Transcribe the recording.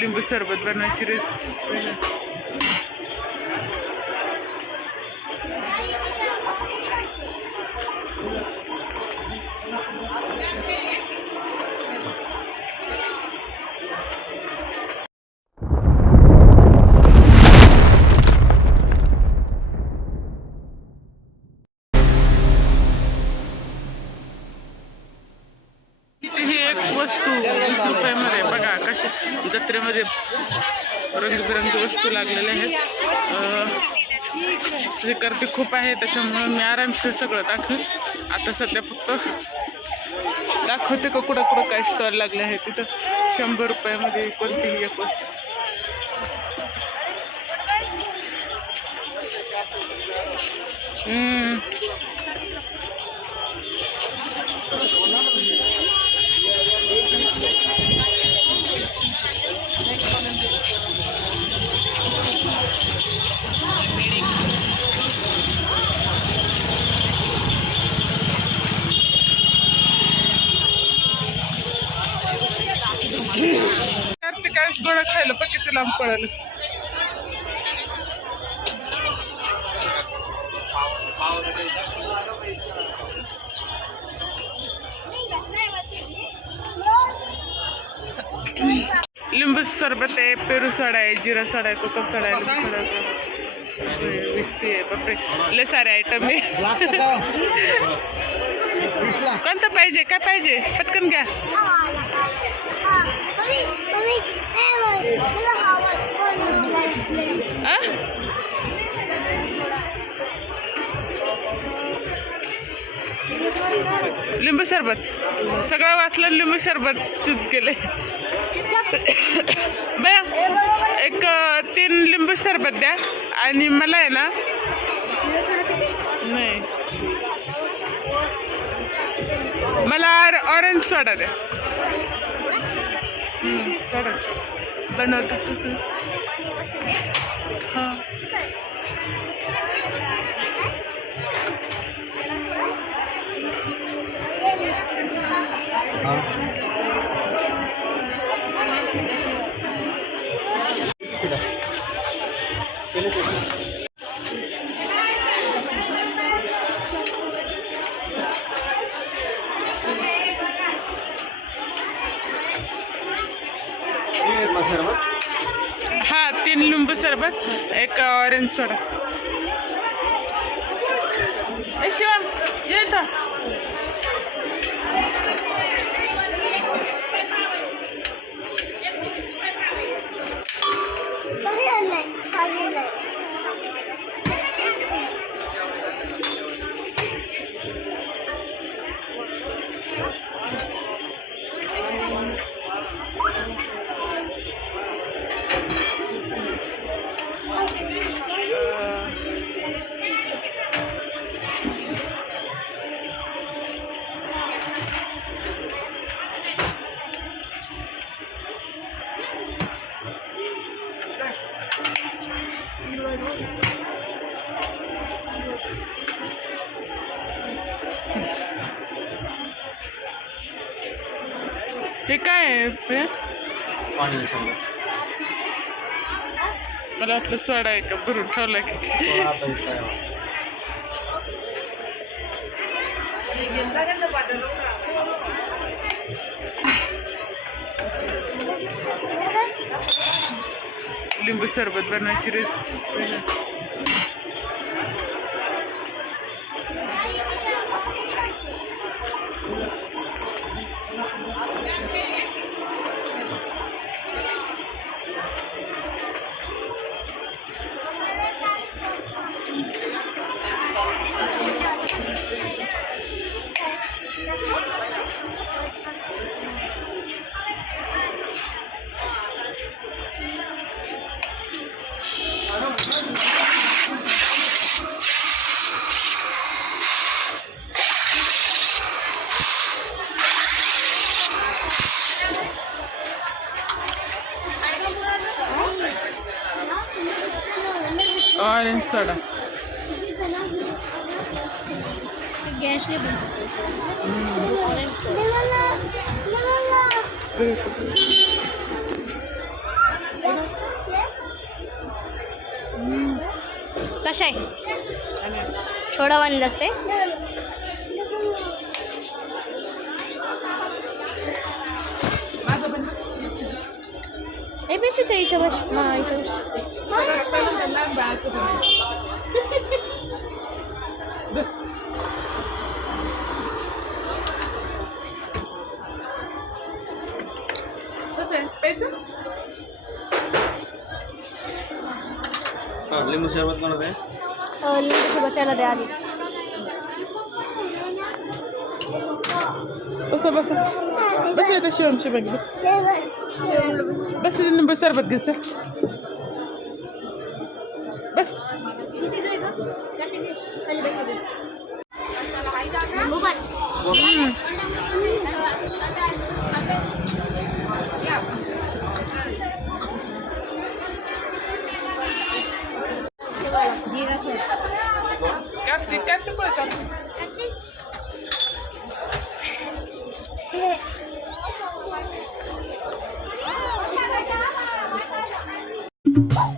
लिंबू सरबत बनवायची रेसिपी ही एक वस्तू जत्रेमध्ये रंगबिरंगी वस्तू लागलेल्या आहेत. गर्दी खूप आहे त्याच्यामुळे मी आरामशीर सगळं दाखवेन. आता सध्या फक्त दाखवते का कुठं कुठं काय स्टॉल लागले आहे तिथं शंभर रुपयामध्ये कोणतीही एक वस्तू. हम्म. कार्तिकास गोळा खायला पण किती लांब पडायला लिंबू सरबत आहे पेरू साडा आहे जिरा साडा आहे कोकम साडा आहे लिंबू साडा आहे. बापरे. लय सारे आयटम आहे. कोणतं पाहिजे? काय पाहिजे? पटकन घ्या? लिंबू सरबत. सगळं वाचलं लिंबू सरबत चूज केले. बया एक तीन लिंबू सरबत द्या. आणि मला आहे ना नाही. मला ऑरेंज सोडा द्या. सोडा बनवतो हां. हा लिंबू एक ऑरेंज सोडा हे काय आहे? मला वाटलं सोडा आहे का भरून ठेवला की लिंबू सरबत बनवायची रेसिपी सोडा. गॅसने कशा आहे? सोडा वाणी ए बस इथे इथं बस हा इथं बस लिंबू सरबत कोणाचं आहे अं, लिंबू सोबत त्याला द्या आधी बसा बसा बस येतं शिवमची बघ बस इथे लिंबू सरबत घ्यायचं बस लिंबू पण जिरा सोड कार्तिक कार्तिक कोण कार्तिक Woo!